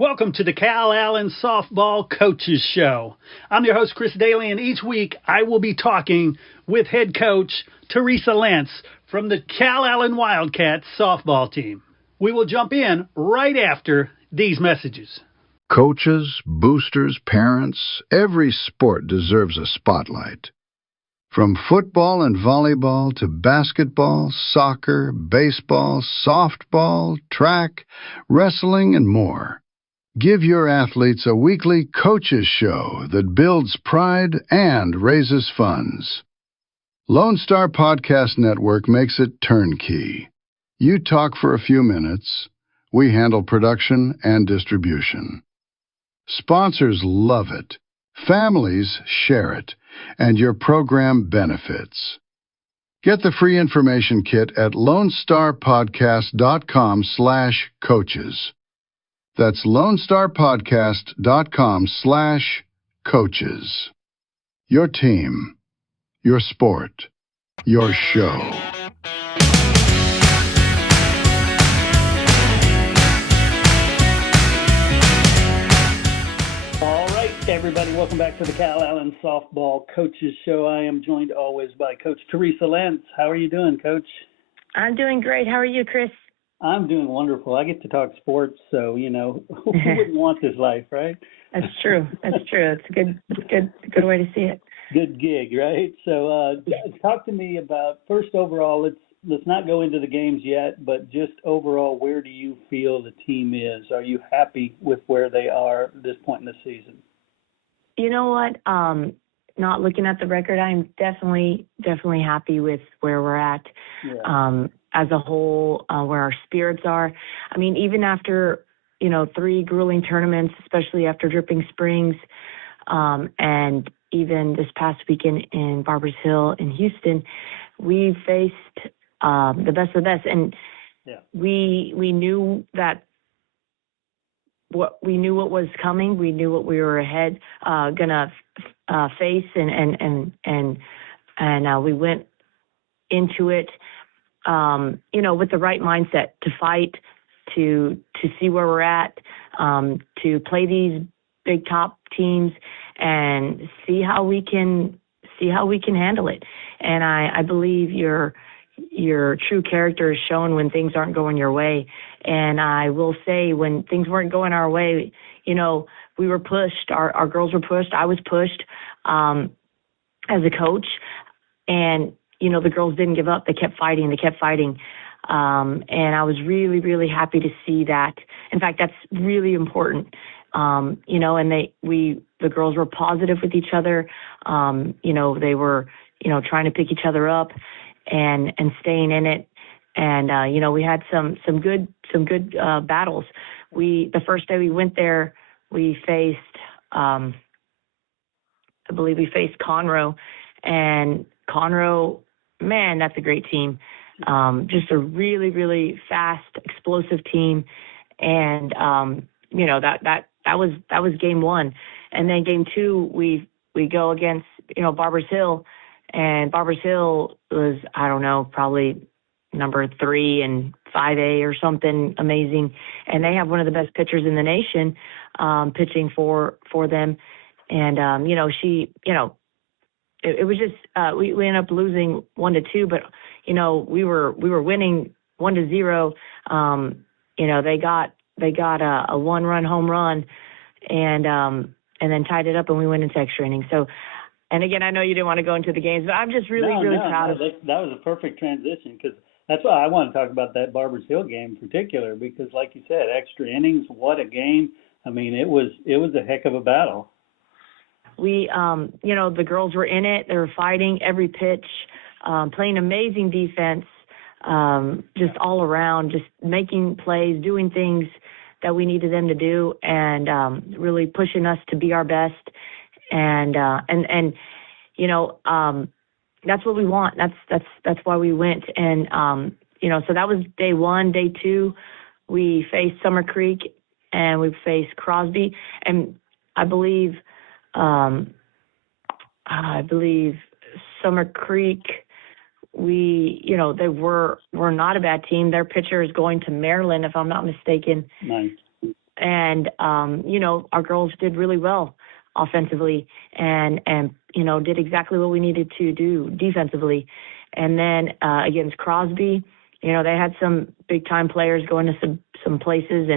Welcome to the Calallen Softball Coaches Show. I'm your host, Chris Daly, and each week I will be talking with head coach Teresa Lentz from the Calallen Wildcats softball team. We will jump in right after these messages. Coaches, boosters, parents, every sport deserves a spotlight. From football and volleyball to basketball, soccer, baseball, softball, track, wrestling, and more. Give your athletes a weekly coaches show that builds pride and raises funds. Lone Star Podcast Network makes it turnkey. You talk for a few minutes. We handle production and distribution. Sponsors love it. Families share it. And your program benefits. Get the free information kit at LoneStarPodcast.com/coaches. That's LoneStarPodcast.com/coaches. Your team, your sport, your show. All right, everybody, welcome back to the Calallen Softball Coaches Show. I am joined always by Coach Teresa Lentz. How are you doing, Coach? I'm doing great. How are you, Chris? I'm doing wonderful. I get to talk sports, so, who wouldn't want this life, right? That's true. It's a good way to see it. Good gig, right? So talk to me about, first overall, let's not go into the games yet, but just overall, where do you feel the team is? Are you happy with where they are at this point in the season? You know what? Not looking at the record, I'm definitely happy with where we're at. Yeah. As a whole, where our spirits are. I mean, even after, 3 grueling tournaments, especially after Dripping Springs, and even this past weekend in Barbers Hill in Houston, we faced the best of the best. And yeah. we knew that what was coming. We knew what we were gonna face, and we went into it, with the right mindset to fight, to see where we're at, to play these big top teams and see how we can handle it. And I believe your true character is shown when things aren't going your way. And I will say, when things weren't going our way, we were pushed. Our girls were pushed. I was pushed as a coach. And, the girls didn't give up. They kept fighting. And I was really, really happy to see that. In fact, that's really important. And the girls were positive with each other. They were, trying to pick each other up and staying in it. And, we had some good battles. The first day we went there, we faced, I believe we faced Conroe, and Conroe, man, that's a great team. Just a really, really fast, explosive team. And, that was game 1. And then game 2, we go against, Barbers Hill, and Barbers Hill was, I don't know, probably number 3 in 5A or something amazing. And they have one of the best pitchers in the nation, pitching for them. And, it was just, we ended up losing 1-2, but, we were winning 1-0. They got a 1-run home run and then tied it up, and we went into extra innings. So, and again, I know you didn't want to go into the games, but I'm just really proud of it. That was a perfect transition, because that's why I want to talk about that Barbers Hill game in particular, because like you said, extra innings, what a game. I mean, it was a heck of a battle. We, the girls were in it. They were fighting every pitch, playing amazing defense, just all around, just making plays, doing things that we needed them to do, and really pushing us to be our best. And that's what we want. That's why we went. And so that was day 1. Day 2, we faced Summer Creek, and we faced Crosby, and I believe Summer Creek, they were not a bad team. Their pitcher is going to Maryland, if I'm not mistaken. Nice. And, our girls did really well offensively and did exactly what we needed to do defensively. And then against Crosby, they had some big time players going to some places,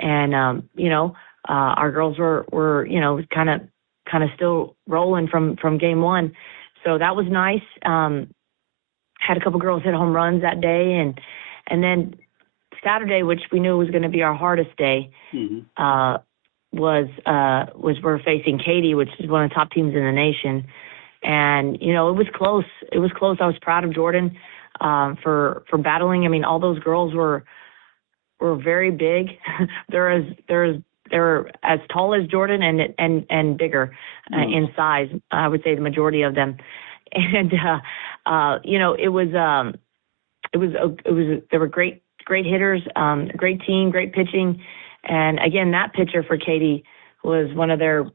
and our girls were kind of still rolling from game one. So that was nice. Had a couple girls hit home runs that day, and then Saturday, which we knew was going to be our hardest day, was we're facing Katy, which is one of the top teams in the nation. And, it was close. It was close. I was proud of Jordan for battling. I mean, all those girls were very big. They're as tall as Jordan and bigger in size. I would say the majority of them. And there were great hitters, great team, great pitching. And again, that pitcher for Katy was one of their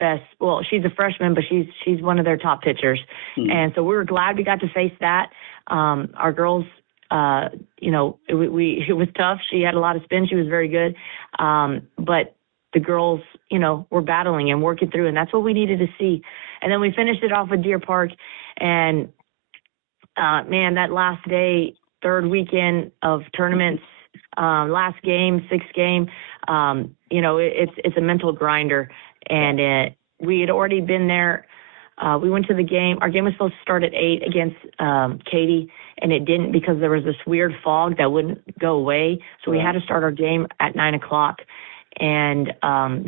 best. Well, she's a freshman, but she's one of their top pitchers. And so we were glad we got to face that. Our girls, it was tough. She had a lot of spin. She was very good. But the girls, were battling and working through, and that's what we needed to see. And then we finished it off with Deer Park, and that last day, third weekend of tournaments, last game, sixth game, it's a mental grinder. And we had already been there. We went to the game. Our game was supposed to start at 8 against Katy, and it didn't because there was this weird fog that wouldn't go away. So we had to start our game at 9 o'clock. And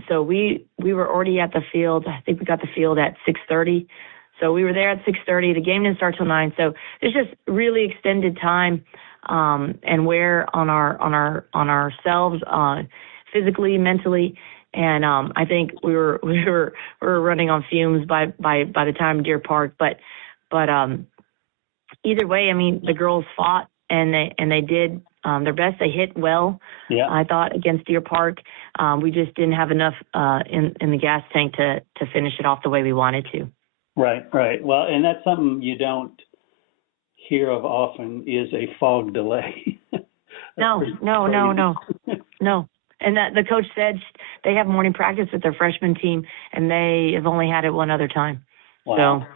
so we were already at the field. I think we got the field at 6:30. So we were there at 6:30. The game didn't start till 9. So it's just really extended time and wear on ourselves, physically, mentally. And I think we were running on fumes by the time Deer Park. But either way, I mean, the girls fought and they did their best. They hit well. Yeah. I thought against Deer Park. We just didn't have enough in the gas tank to finish it off the way we wanted to. Right. Well, and that's something you don't hear of often is a fog delay. No. And the coach said they have morning practice with their freshman team, and they have only had it one other time. Wow.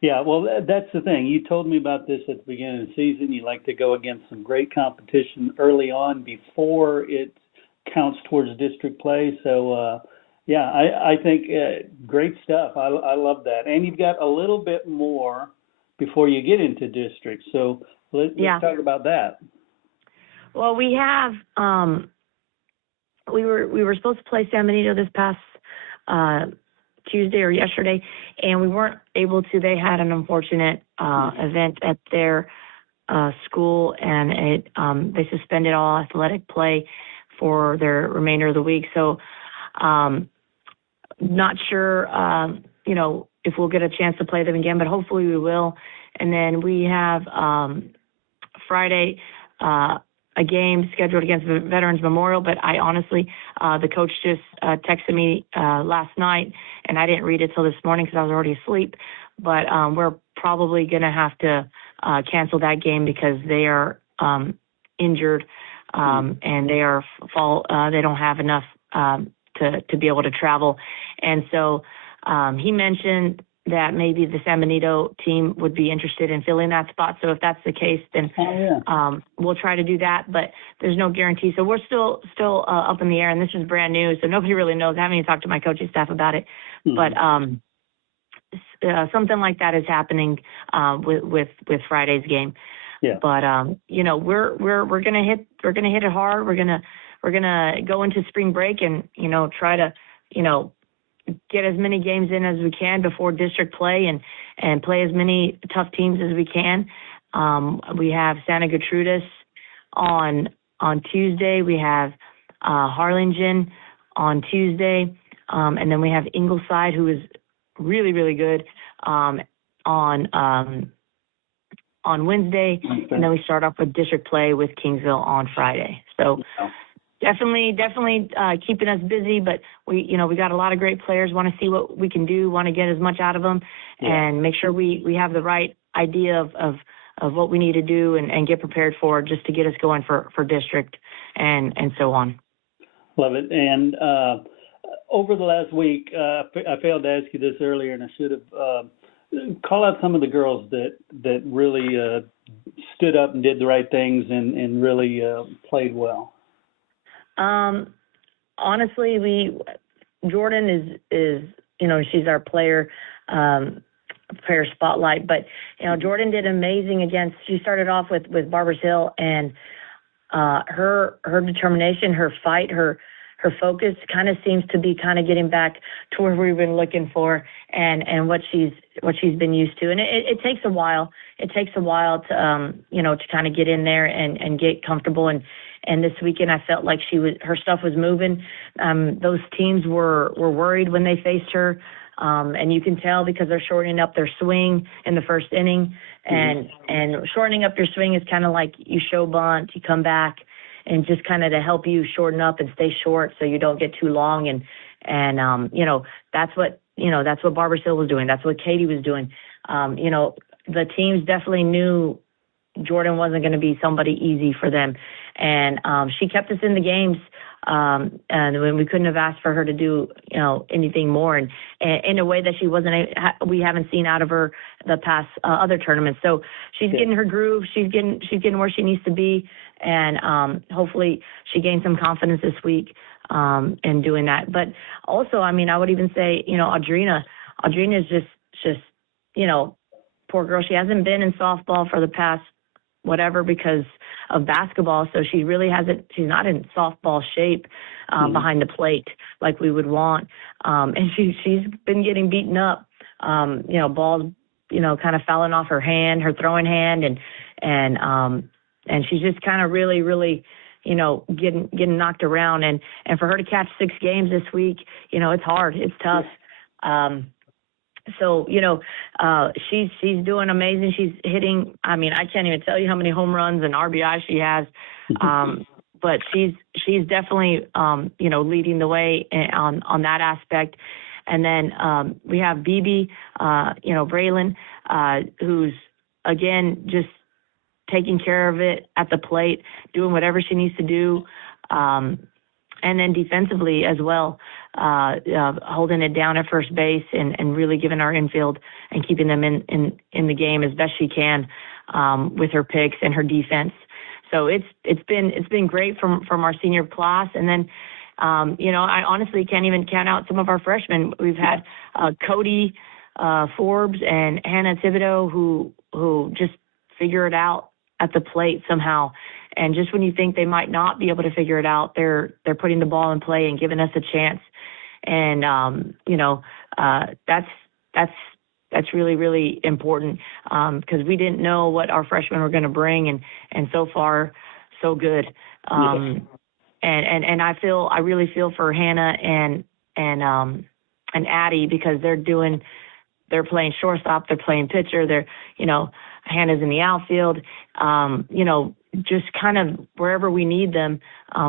Yeah, well, that's the thing. You told me about this at the beginning of the season. You like to go against some great competition early on before it counts towards district play. So, I think great stuff. I love that. And you've got a little bit more before you get into district. So let's talk about that. Well, we have we were supposed to play San Benito this past Tuesday or yesterday, and we weren't able to. They had an unfortunate event at their school, and they suspended all athletic play for their remainder of the week. So not sure, if we'll get a chance to play them again, but hopefully we will. And then we have Friday a game scheduled against Veterans Memorial, but I honestly, the coach just texted me last night, and I didn't read it till this morning because I was already asleep. But we're probably going to have to cancel that game because they are injured and they are they don't have enough to be able to travel. And so he mentioned that maybe the San Benito team would be interested in filling that spot. So if that's the case, then we'll try to do that, but there's no guarantee. So we're still up in the air, and this is brand new, so nobody really knows. I haven't even talked to my coaching staff about it, but something like that is happening with Friday's game. Yeah. But we're gonna hit it hard. We're gonna go into spring break and try to get as many games in as we can before district play and play as many tough teams as we can. We have Santa Gertrudis on Tuesday. We have Harlingen on Tuesday. And then we have Ingleside, who is really, really good on Wednesday. And then we start off with district play with Kingsville on Friday. So Definitely keeping us busy, but we got a lot of great players, want to see what we can do, want to get as much out of them and make sure we have the right idea of what we need to do and get prepared for just to get us going for district and so on. Love it. And over the last week, I failed to ask you this earlier, and I should have. Call out some of the girls that really stood up and did the right things and really played well. Honestly, Jordan is she's our player spotlight, but Jordan did amazing against. She started off with Barbers Hill, and her determination, her fight, her focus kind of seems to be kind of getting back to where we've been looking for, and what she's been used to. And it takes a while. It takes a while to to kind of get in there and get comfortable. And this weekend I felt like her stuff was moving. Those teams were worried when they faced her. And you can tell because they're shortening up their swing in the first inning, and shortening up your swing is kind of like you show bunt, you come back, and just kind of to help you shorten up and stay short so you don't get too long. And that's what Barbers Hill was doing. That's what Katie was doing. The teams definitely knew Jordan wasn't going to be somebody easy for them, and she kept us in the games. And when we couldn't have asked for her to do, anything more, and in a way that we haven't seen out of her the past other tournaments. So she's getting her groove. She's getting where she needs to be, and hopefully she gained some confidence this week in doing that. But also, I would even say, Audrina is just poor girl. She hasn't been in softball for the past whatever because of basketball, so she really hasn't. She's not in softball shape behind the plate like we would want, and she's been getting beaten up. Balls, kind of fouling off her hand, her throwing hand, and she's just kind of really, getting knocked around. And for her to catch 6 games this week, it's hard, it's tough. So, she's doing amazing. She's hitting, I can't even tell you how many home runs and RBI she has. But she's definitely, leading the way on that aspect. And then we have BB, Braylon, who's, again, just taking care of it at the plate, doing whatever she needs to do. And then defensively as well, holding it down at first base and really giving our infield and keeping them in the game as best she can with her picks and her defense. So it's been great from our senior class. And then I honestly can't even count out some of our freshmen. We've had Cody Forbes and Hannah Thibodeau who just figure it out at the plate somehow. And just when you think they might not be able to figure it out, they're putting the ball in play and giving us a chance. And that's really, really important because we didn't know what our freshmen were going to bring, and so far so good. And I really feel for Hannah and Addie because they're playing shortstop, they're playing pitcher, Hannah's in the outfield, just kind of wherever we need them,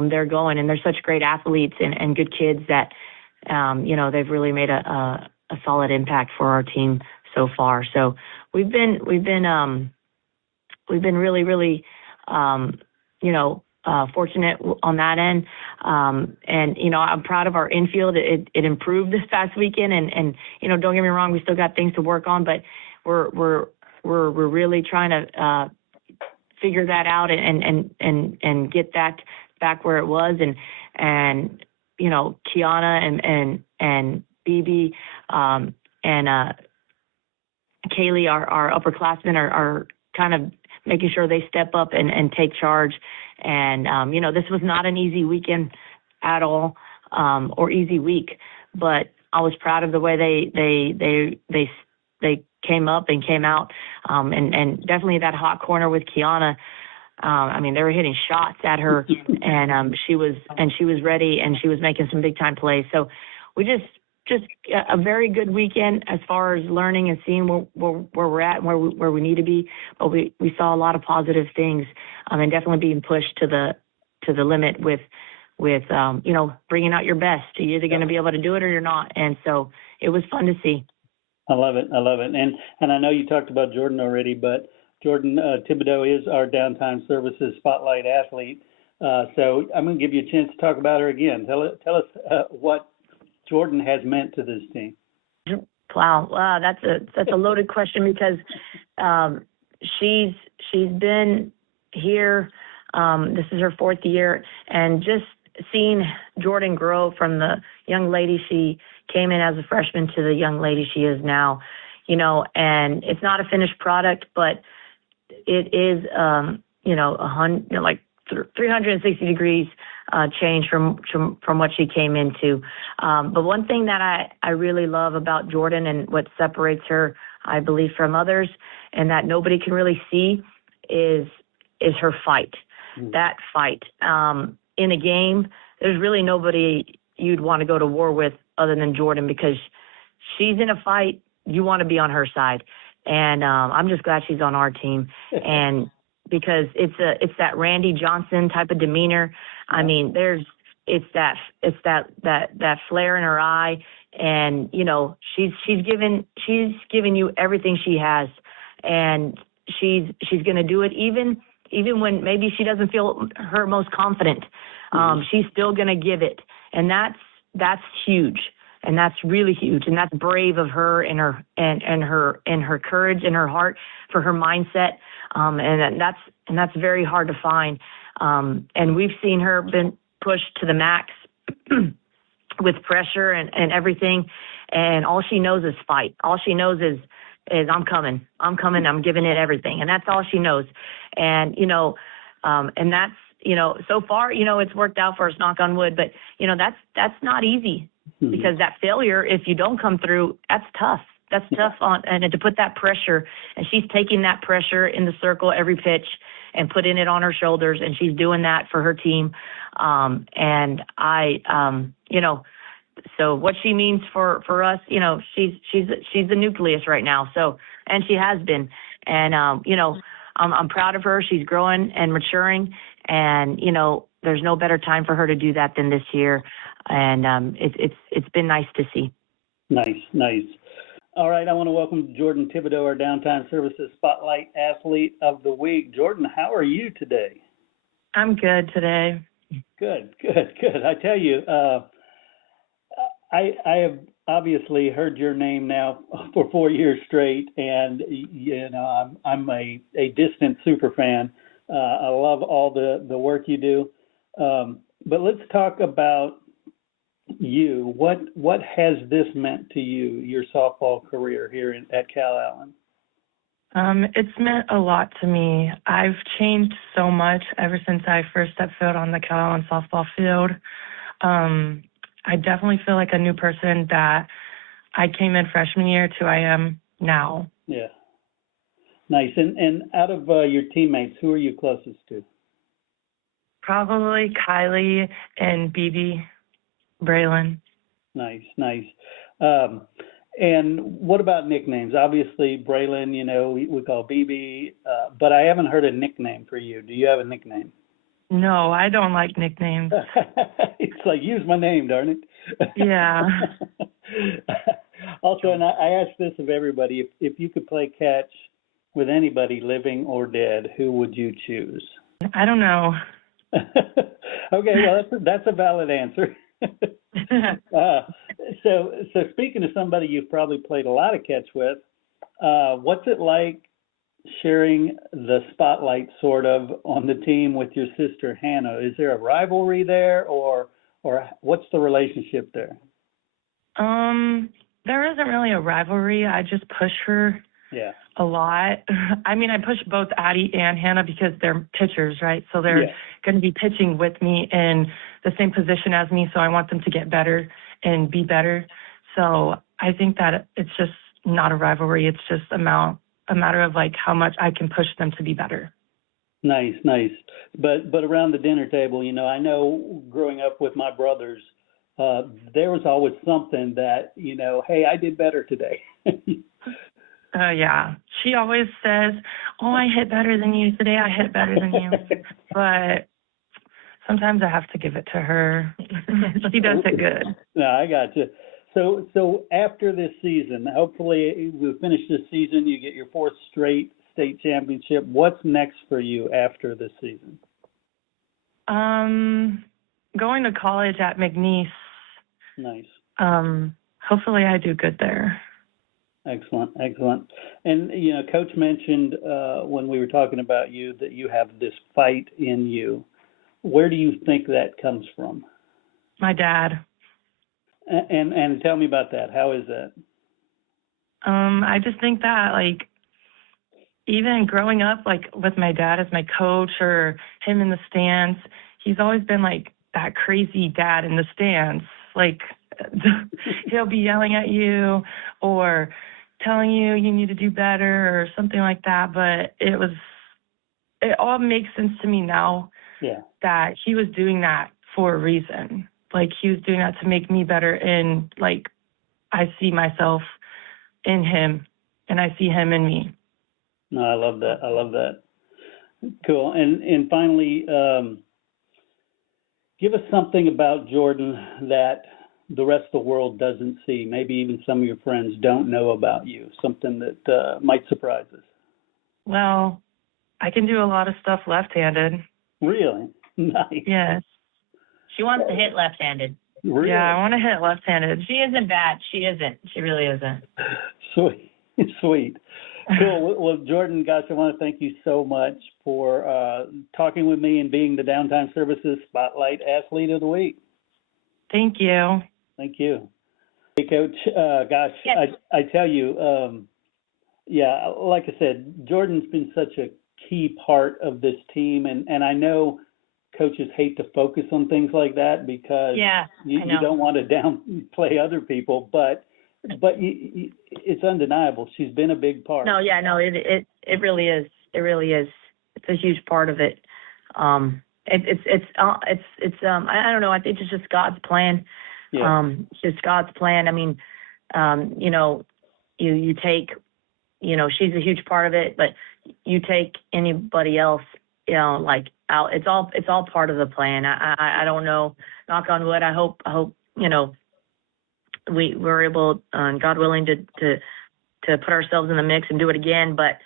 they're going, and they're such great athletes and good kids that, they've really made a solid impact for our team so far. So we've been really, really, fortunate on that end. And, I'm proud of our infield. It improved this past weekend and, don't get me wrong, we still got things to work on, but we're really trying to, figure that out and get that back where it was. And Kiana and BB, and Kaylee, our upperclassmen are kind of making sure they step up and take charge. And, this was not an easy weekend at all, or easy week, but I was proud of the way they came up and came out. And definitely that hot corner with Kiana. They were hitting shots at her and she was ready and she was making some big time plays. So we just a very good weekend as far as learning and seeing where we're at and where we need to be. But we saw a lot of positive things, and definitely being pushed to the limit with bringing out your best. You're either going to be able to do it or you're not. And so it was fun to see. I love it. And I know you talked about Jordan already, but Jordan Thibodeau is our downtime services spotlight athlete. So I'm going to give you a chance to talk about her again. Tell us what Jordan has meant to this team. Wow, that's a loaded question because she's been here. This is her fourth year, and just seeing Jordan grow from the young lady she came in as a freshman to the young lady she is now, and it's not a finished product, but it is, 360 degrees change from what she came into. But one thing that I really love about Jordan and what separates her, I believe, from others, and that nobody can really see, is her fight. Mm. That fight. In a game, there's really nobody you'd want to go to war with other than Jordan, because she's in a fight, you want to be on her side. And I'm just glad she's on our team. And because it's that Randy Johnson type of demeanor. I mean, it's that flare in her eye, and she's given you everything she has, and she's going to do it even when maybe she doesn't feel her most confident. She's still going to give it, and that's huge. And that's really huge, and that's brave of her and her courage and her heart for her mindset, and that's very hard to find. And we've seen her been pushed to the max with pressure and everything, and all she knows is fight. All she knows is I'm coming, I'm giving it everything, and that's all she knows. And and that's so far it's worked out for us, knock on wood, but that's not easy. Because that failure, if you don't come through, that's tough. That's tough and to put that pressure, and she's taking that pressure in the circle every pitch and putting it on her shoulders, and she's doing that for her team. And so what she means for us, she's the nucleus right now. So, and she has been, and I'm proud of her. She's growing and maturing, and there's no better time for her to do that than this year. And it's been nice to see. Nice. All right, I want to welcome Jordan Thibodeau, our Downtown Services Spotlight Athlete of the Week. Jordan, how are you today? I'm good today. Good. I tell you, I have obviously heard your name now for 4 years straight, and I'm a distant super fan. I love all the work you do. But let's talk about you. What has this meant to you, your softball career here at Calallen? It's meant a lot to me. I've changed so much ever since I first stepped foot on the Calallen softball field. I definitely feel like a new person that I came in freshman year to I am now. Yeah. Nice. And out of your teammates, who are you closest to? Probably Kylie and BB Braylon. Nice. And what about nicknames? Obviously, Braylon, we call BB, but I haven't heard a nickname for you. Do you have a nickname? No, I don't like nicknames. It's like, use my name, darn it. Yeah. Also, and I ask this of everybody, if you could play catch with anybody, living or dead, who would you choose? I don't know. Okay, well, that's a valid answer. So speaking of somebody you've probably played a lot of catch with, what's it like sharing the spotlight sort of on the team with your sister Hannah? Is there a rivalry there, or what's the relationship there? There isn't really a rivalry. I just push her a lot. I mean, I push both Addie and Hannah because they're pitchers, right? So they're going to be pitching with me in the same position as me, so I want them to get better and be better. So I think that it's just not a rivalry. It's just a matter of like how much I can push them to be better. Nice. But around the dinner table, I know growing up with my brothers, there was always something that, hey, I did better today. Yeah. She always says, oh, I hit better than you today. I hit better than you. But sometimes I have to give it to her. She does it good. No, I got you. So after this season, hopefully we'll finish this season, you get your fourth straight state championship. What's next for you after this season? Going to college at McNeese. Nice. Hopefully I do good there. Excellent. And, Coach mentioned when we were talking about you that you have this fight in you. Where do you think that comes from? My dad. And tell me about that. How is that? I just think that, like, even growing up, like, with my dad as my coach or him in the stands, he's always been, like, that crazy dad in the stands. Like, he'll be yelling at you or telling you need to do better or something like that. But it all makes sense to me now that he was doing that for a reason. Like, he was doing that to make me better, and, like, I see myself in him and I see him in me. No, I love that. Cool. And finally, give us something about Jordan that the rest of the world doesn't see. Maybe even some of your friends don't know about you, something that might surprise us. Well, I can do a lot of stuff left-handed. Really? Nice. Yes. She wants to hit left-handed. Really? Yeah, I want to hit left-handed. She isn't bad. She isn't. She really isn't. Sweet. Cool. Well, Jordan, gosh, I want to thank you so much for talking with me and being the Downtime Services Spotlight Athlete of the Week. Thank you. Thank you. Hey, Coach, gosh, yes. I tell you, like I said, Jordan's been such a key part of this team, and I know coaches hate to focus on things like that because you don't want to downplay other people, but it's undeniable. She's been a big part. It really is. It really is. It's a huge part of it. It's I don't know. I think it's just God's plan. Yeah. It's just God's plan. I mean, you take, she's a huge part of it, but you take anybody else, like out. It's all part of the plan. I don't know. Knock on wood. I hope we're able, God willing, to put ourselves in the mix and do it again. But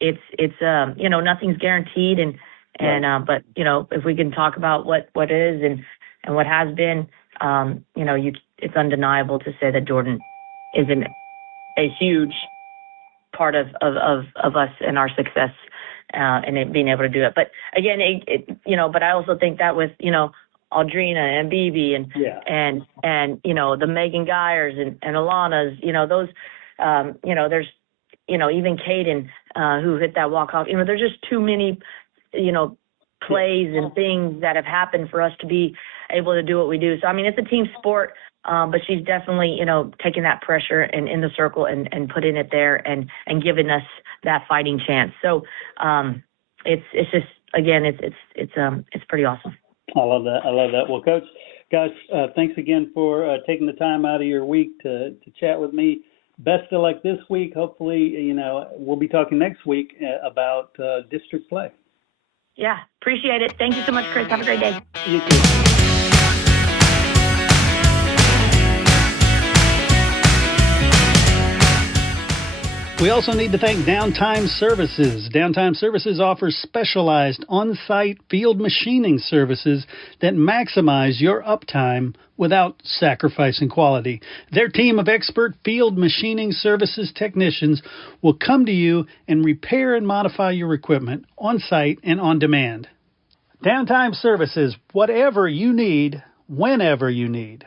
it's nothing's guaranteed, but if we can talk about what is and what has been, it's undeniable to say that Jordan is a huge part of us and our success and it being able to do it. But again, but I also think that with Audrina and Bibi and the Megan Geyers and Alana's, those, there's, even Caden, who hit that walk-off, there's just too many, plays and things that have happened for us to be able to do what we do. So, I mean, it's a team sport, but she's definitely, taking that pressure and in the circle and putting it there and giving us that fighting chance. So, it's just, again, it's pretty awesome. I love that. Well, Coach, guys, thanks again for taking the time out of your week to chat with me. Best of luck this week. Hopefully, we'll be talking next week about district play. Yeah, appreciate it. Thank you so much, Chris. Have a great day. You too. We also need to thank Downtime Services. Downtime Services offers specialized on-site field machining services that maximize your uptime without sacrificing quality. Their team of expert field machining services technicians will come to you and repair and modify your equipment on-site and on demand. Downtime Services, whatever you need, whenever you need.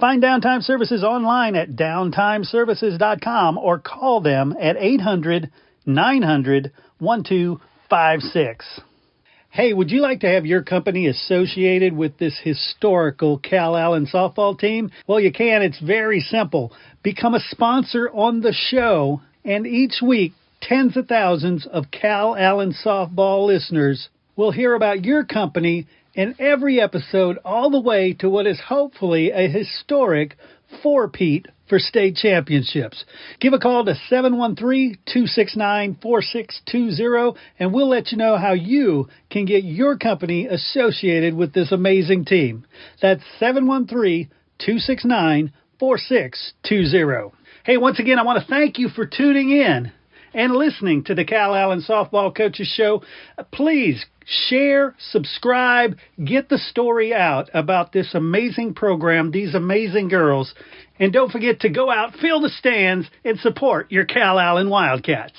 Find Downtime Services online at downtimeservices.com or call them at 800-900-1256. Hey, would you like to have your company associated with this historical Calallen softball team? Well, you can. It's very simple. Become a sponsor on the show, and each week, tens of thousands of Calallen softball listeners will hear about your company in every episode, all the way to what is hopefully a historic four-peat for state championships. Give a call to 713-269-4620, and we'll let you know how you can get your company associated with this amazing team. That's 713-269-4620. Hey, once again, I want to thank you for tuning in. and listening to the Calallen Softball Coaches Show. Please share, subscribe, get the story out about this amazing program, these amazing girls. And don't forget to go out, fill the stands, and support your Calallen Wildcats.